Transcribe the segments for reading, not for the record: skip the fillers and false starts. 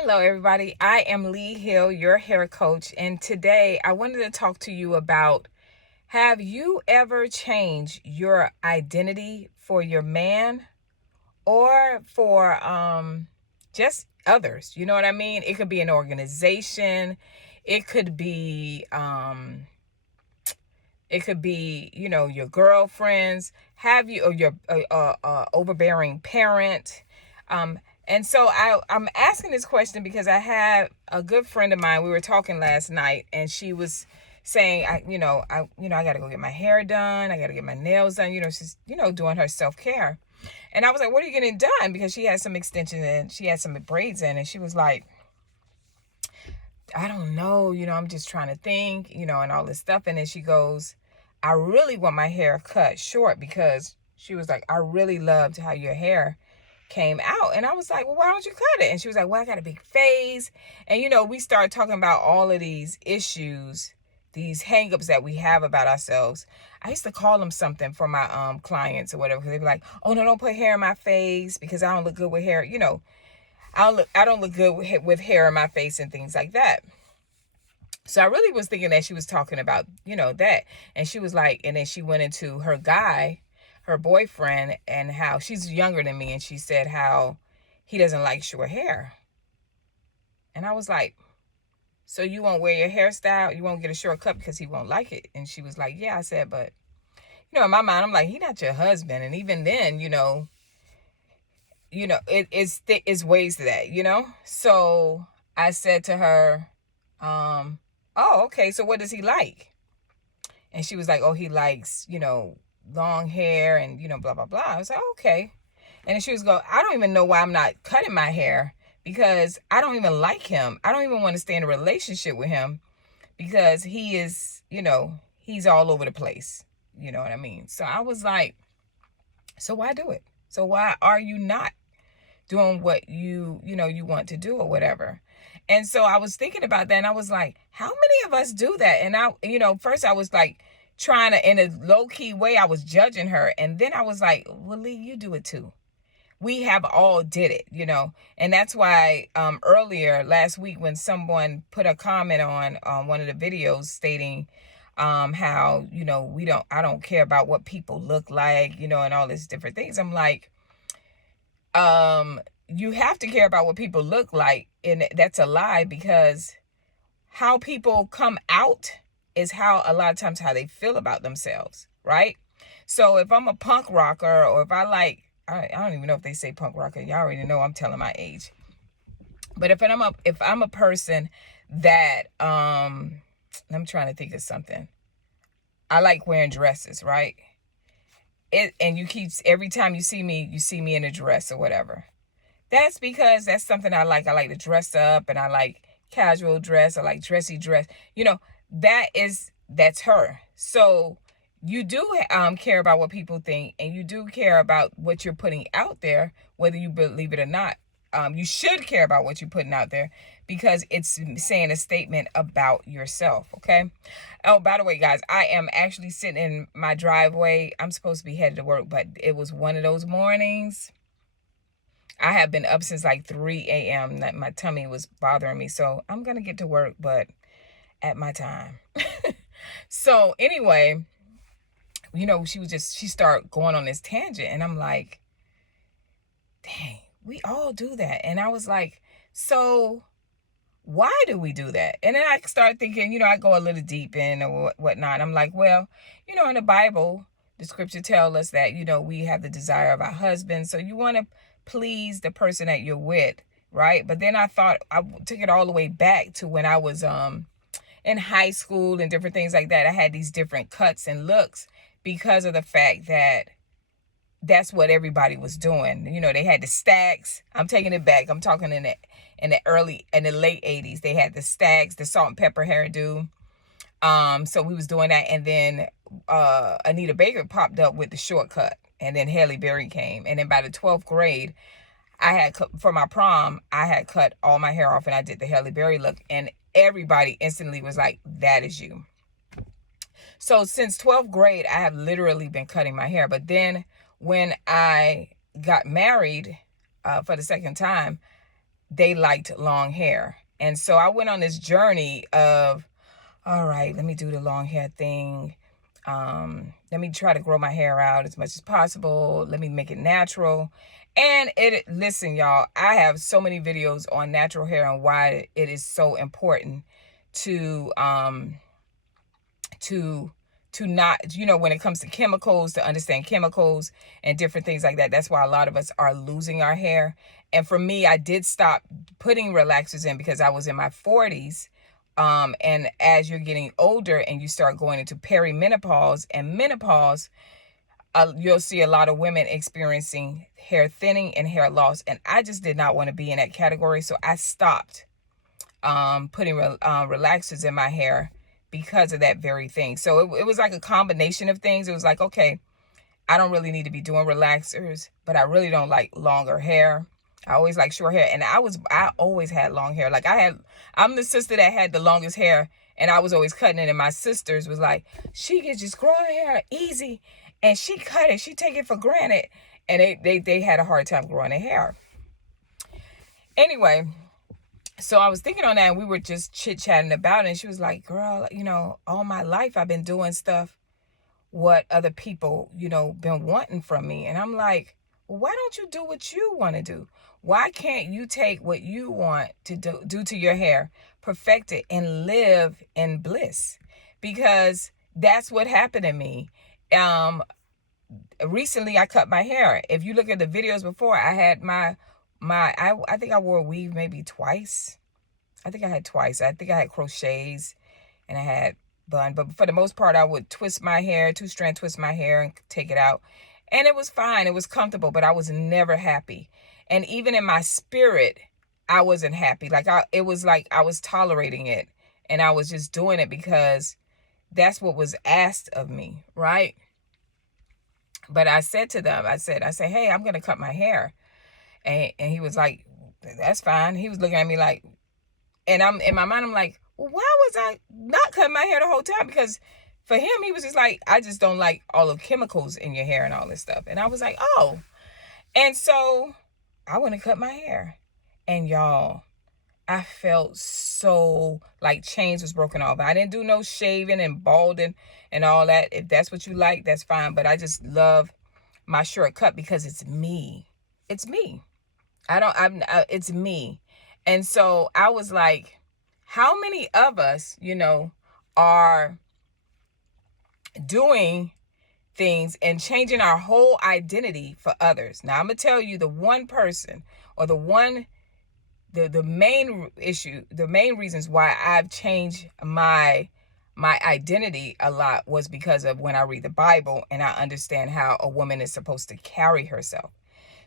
Hello, everybody. I am Lee Hill, your hair coach, and today I wanted to talk to you about, have you ever changed your identity for your man or for just others? You know what I mean? It could be an organization, it could be your girlfriends. Have you, or your overbearing parent? And so I'm asking this question because I had a good friend of mine. We were talking last night, and she was saying, I got to go get my hair done. I got to get my nails done. She's doing her self care. And I was like, "What are you getting done?" Because she had some extensions and she had some braids in, and she was like, "I don't know. I'm just trying to think. And all this stuff." And then she goes, "I really want my hair cut short," because she was like, "I really loved how your hair came out." And I was like, "Well, why don't you cut it?" And she was like, "Well, I got a big face." And we started talking about all of these issues, these hangups that we have about ourselves. I used to call them something for my clients or whatever, because they'd be like, "Oh no, don't put hair in my face because I don't look good with hair." I don't look good with hair in my face and things like that. So I really was thinking that she was talking about, that. And she was like, and then she went into her boyfriend, and how she's younger than me. And she said how he doesn't like short hair. And I was like, "So you won't wear your hairstyle? You won't get a short cut because he won't like it?" And she was like, "Yeah." I said, "But, in my mind, I'm like, he not your husband. And even then, it's ways to that. So I said to her, "Oh, okay. So what does he like?" And she was like, "Oh, he likes, long hair and, blah, blah, blah." I was like, "Okay." And then she was going, "I don't even know why I'm not cutting my hair, because I don't even like him. I don't even want to stay in a relationship with him because he is, he's all over the place." You know what I mean? So I was like, "So why do it? So why are you not doing what you want to do or whatever?" And so I was thinking about that, and I was like, how many of us do that? And first I was like trying to, in a low-key way, I was judging her. And then I was like, "Well, Lee, you do it too. We have all did it. And that's why earlier last week, when someone put a comment on one of the videos stating how, I don't care about what people look like, and all these different things. I'm like, you have to care about what people look like, and that's a lie, because how people come out is how, a lot of times, how they feel about themselves, right? So if I'm a punk rocker, or if I don't even know if they say punk rocker. Y'all already know I'm telling my age. But if I'm a person that I'm trying to think of something. I like wearing dresses, right? And every time you see me in a dress or whatever. That's because that's something I like. I like to dress up, and I like casual dress. I like dressy dress. That's her. So you do care about what people think, and you do care about what you're putting out there, whether you believe it or not. You should care about what you're putting out there, because it's saying a statement about yourself. Okay. Oh, by the way, guys, I am actually sitting in my driveway. I'm supposed to be headed to work, but it was one of those mornings. I have been up since like 3 a.m. That my tummy was bothering me. So I'm going to get to work, but at my time. So anyway, she started going on this tangent, and I'm like, dang, we all do that. And I was like, so why do we do that? And then I started thinking, I go a little deep in or whatnot. I'm like, well, in the Bible, the scripture tells us that, we have the desire of our husband. So you want to please the person that you're with, right? But then I took it all the way back to when I was in high school and different things like that. I had these different cuts and looks because of the fact that that's what everybody was doing. They had the stacks. I'm taking it back. I'm talking in the late 80s. They had the stacks, the salt and pepper hairdo. So we was doing that, and then Anita Baker popped up with the shortcut, and then Halle Berry came, and then by the 12th grade, for my prom, I had cut all my hair off, and I did the Halle Berry look, and everybody instantly was like, "That is you." So since 12th grade, I have literally been cutting my hair. But then when I got married for the second time, they liked long hair. And so I went on this journey of, all right, let me do the long hair thing. Let me try to grow my hair out as much as possible. Let me make it natural. And listen, y'all, I have so many videos on natural hair and why it is so important to not, when it comes to chemicals, to understand chemicals and different things like that. That's why a lot of us are losing our hair. And for me, I did stop putting relaxers in because I was in my 40s. And as you're getting older and you start going into perimenopause and menopause, you'll see a lot of women experiencing hair thinning and hair loss. And I just did not want to be in that category. So I stopped putting relaxers in my hair because of that very thing. So it was like a combination of things. It was like, okay, I don't really need to be doing relaxers, but I really don't like longer hair. I always like short hair. And I always had long hair. Like I'm the sister that had the longest hair, and I was always cutting it. And my sisters was like, she can just grow her hair easy, and she cut it. She take it for granted. And they had a hard time growing their hair. Anyway, so I was thinking on that, and we were just chit-chatting about it. And she was like, girl, all my life I've been doing stuff what other people, been wanting from me. And I'm like, well, why don't you do what you want to do? Why can't you take what you want to do to your hair, perfect it, and live in bliss? Because that's what happened to me. Recently I cut my hair. If you look at the videos before, I had I think I wore a weave maybe twice. I think I had twice. I think I had crochets and I had bun. But for the most part, I would twist my hair, 2-strand twist my hair and take it out. And it was fine. It was comfortable, but I was never happy. And even in my spirit, I wasn't happy. It was like I was tolerating it. And I was just doing it because that's what was asked of me, right? But I said to them, I said, hey, I'm going to cut my hair. And he was like, that's fine. He was looking at me like, and I'm in my mind, I'm like, well, why was I not cutting my hair the whole time? Because for him, he was just like, I just don't like all the chemicals in your hair and all this stuff. And I was like, oh. And so I went and cut my hair. And y'all, I felt so like chains was broken off. I didn't do no shaving and balding and all that. If that's what you like, that's fine. But I just love my short cut because it's me. It's me. It's me. And so I was like, how many of us, are doing things and changing our whole identity for others? Now, I'm going to tell you the one person or the main issue, the main reasons why I've changed my identity a lot was because of when I read the Bible and I understand how a woman is supposed to carry herself.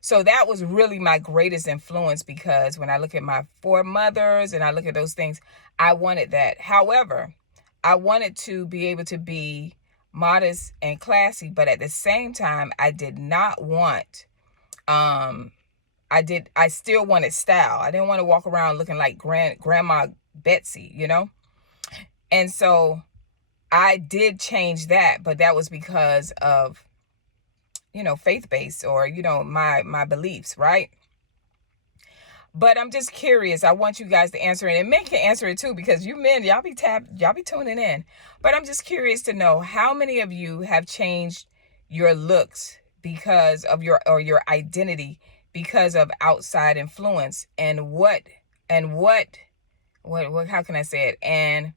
So that was really my greatest influence, because when I look at my foremothers and I look at those things, I wanted that. However, I wanted to be able to be modest and classy, but at the same time, I did not want, I still wanted style. I didn't want to walk around looking like Grandma Betsy, And so I did change that, but that was because of faith-based or, my beliefs, right? But I'm just curious. I want you guys to answer it. And men can answer it too, because you men, y'all be tuning in. But I'm just curious to know how many of you have changed your looks because of your identity because of outside influence, and how can I say it? And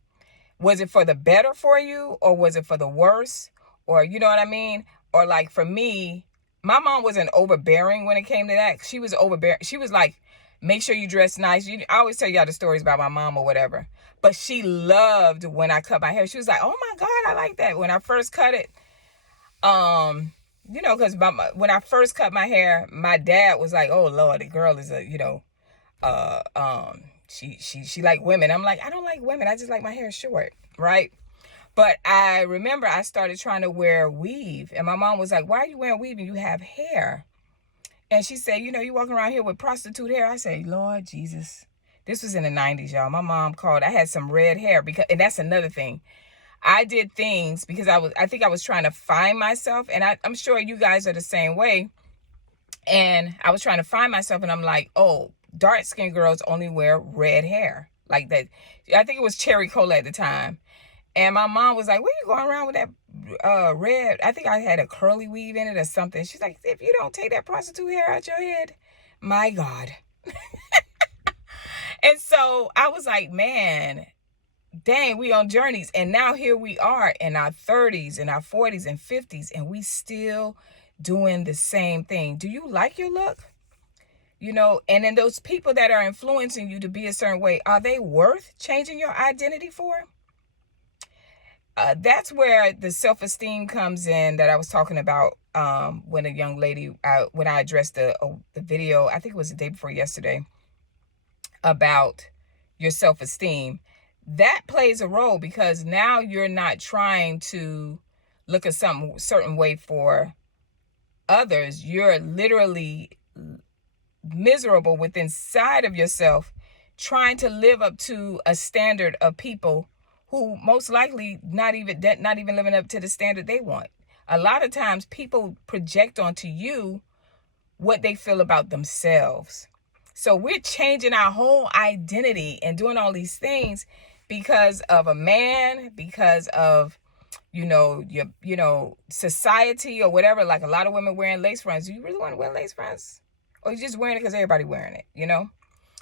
was it for the better for you, or was it for the worse? Or, you know what I mean? Or like for me, my mom wasn't overbearing when it came to that. She was overbearing. She was like, make sure you dress nice. I always tell y'all the stories about my mom or whatever. But she loved when I cut my hair. She was like, oh my God, I like that. When I first cut it, because when I first cut my hair, my dad was like, oh Lord, the girl is she like women. I'm like, I don't like women. I just like my hair short, right? But I remember I started trying to wear weave. And my mom was like, why are you wearing weave and you have hair? And she said, you walking around here with prostitute hair. I said, Lord Jesus. This was in the 90s, y'all. My mom called. I had some red hair. And that's another thing. I did things because I think I was trying to find myself. And I'm sure you guys are the same way. And I was trying to find myself. And I'm like, oh, dark skinned girls only wear red hair. Like that. I think it was cherry cola at the time. And my mom was like, "Where you going around with that red?" I think I had a curly weave in it or something. She's like, "If you don't take that prostitute hair out your head, my God." And so I was like, man, dang, we on journeys. And now here we are in our 30s and our 40s and 50s, and we still doing the same thing. Do you like your look? And then those people that are influencing you to be a certain way, are they worth changing your identity for? That's where the self-esteem comes in that I was talking about when a young lady, when I addressed the video, I think it was the day before yesterday, about your self-esteem. That plays a role because now you're not trying to look at some certain way for others. You're literally miserable within inside of yourself, trying to live up to a standard of people who most likely not even living up to the standard they want. A lot of times people project onto you what they feel about themselves. So we're changing our whole identity and doing all these things because of a man, because of society or whatever. Like a lot of women wearing lace fronts. Do you really want to wear lace fronts? Or you just wearing it because everybody wearing it,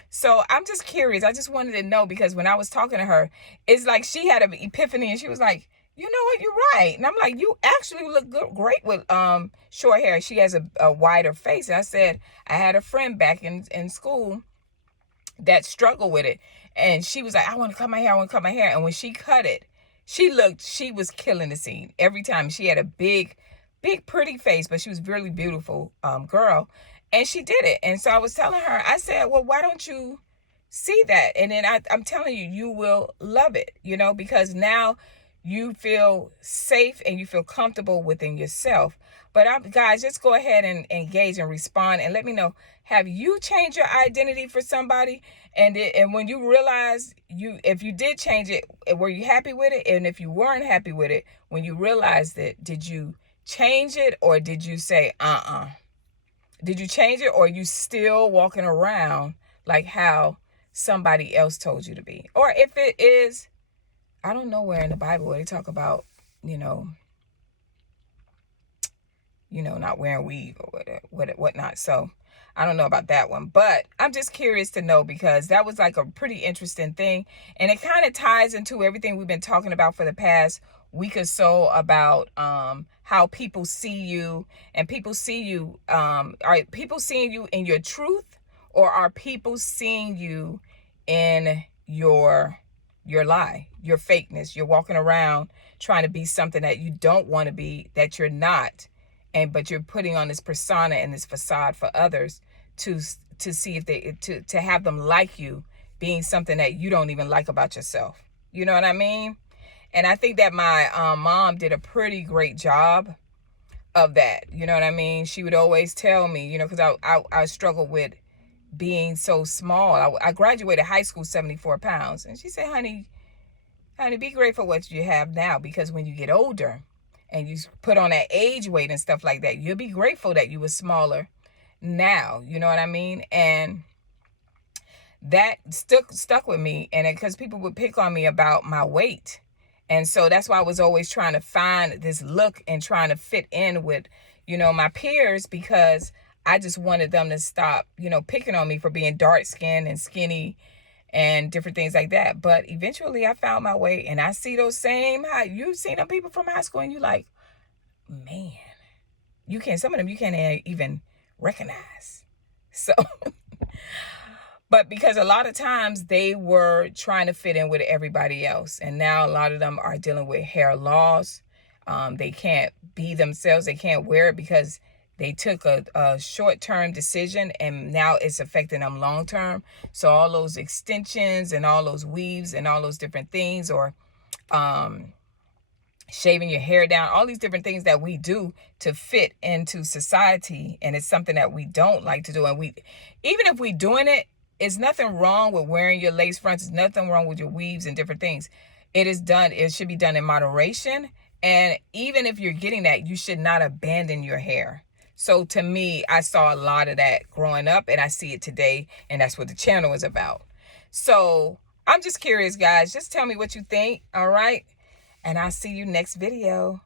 So I'm just curious. I just wanted to know, because when I was talking to her, it's like she had an epiphany and she was like, you know what, you're right. And I'm like, you actually look great with short hair. She has a wider face. And I said, I had a friend back in school that struggled with it. And she was like, I want to cut my hair. And when she cut it, she was killing the scene every time. She had a big, pretty face, but she was really beautiful girl. And she did it. And so I was telling her, I said, well, why don't you see that? And then I'm telling you, you will love it, because now you feel safe and you feel comfortable within yourself. But guys, just go ahead and engage and respond and let me know, have you changed your identity for somebody? And when you realize if you did change it, were you happy with it? And if you weren't happy with it, when you realized it, did you change it, or did you say, Did you change it, or are you still walking around like how somebody else told you to be? Or if it is, I don't know where in the Bible where they talk about, not wearing weave or whatnot. So I don't know about that one, but I'm just curious to know, because that was like a pretty interesting thing. And it kind of ties into everything we've been talking about for the past week or so about how people see you, and people see you. Are people seeing you in your truth, or are people seeing you in your lie, your fakeness? You're walking around trying to be something that you don't want to be, that you're not, but you're putting on this persona and this facade for others to see if they to have them like you, being something that you don't even like about yourself. You know what I mean? And I think that my mom did a pretty great job of that. You know what I mean? She would always tell me, because I struggled with being so small. I graduated high school 74 pounds. And she said, honey, be grateful what you have now, because when you get older and you put on that age weight and stuff like that, you'll be grateful that you were smaller now. You know what I mean? And that stuck with me. And because people would pick on me about my weight. And so that's why I was always trying to find this look and trying to fit in with, my peers, because I just wanted them to stop, picking on me for being dark skinned and skinny and different things like that. But eventually I found my way, and I see those you've seen them people from high school, and you like, man, some of them you can't even recognize. So, but because a lot of times they were trying to fit in with everybody else. And now a lot of them are dealing with hair loss. They can't be themselves. They can't wear it because they took a short-term decision, and now it's affecting them long-term. So all those extensions and all those weaves and all those different things, or shaving your hair down, all these different things that we do to fit into society, and it's something that we don't like to do. And even if we're doing it, it's nothing wrong with wearing your lace fronts. There's nothing wrong with your weaves and different things. It should be done in moderation. And even if you're getting that, you should not abandon your hair. So to me, I saw a lot of that growing up, and I see it today, and that's what the channel is about. So I'm just curious, guys. Just tell me what you think, all right? And I'll see you next video.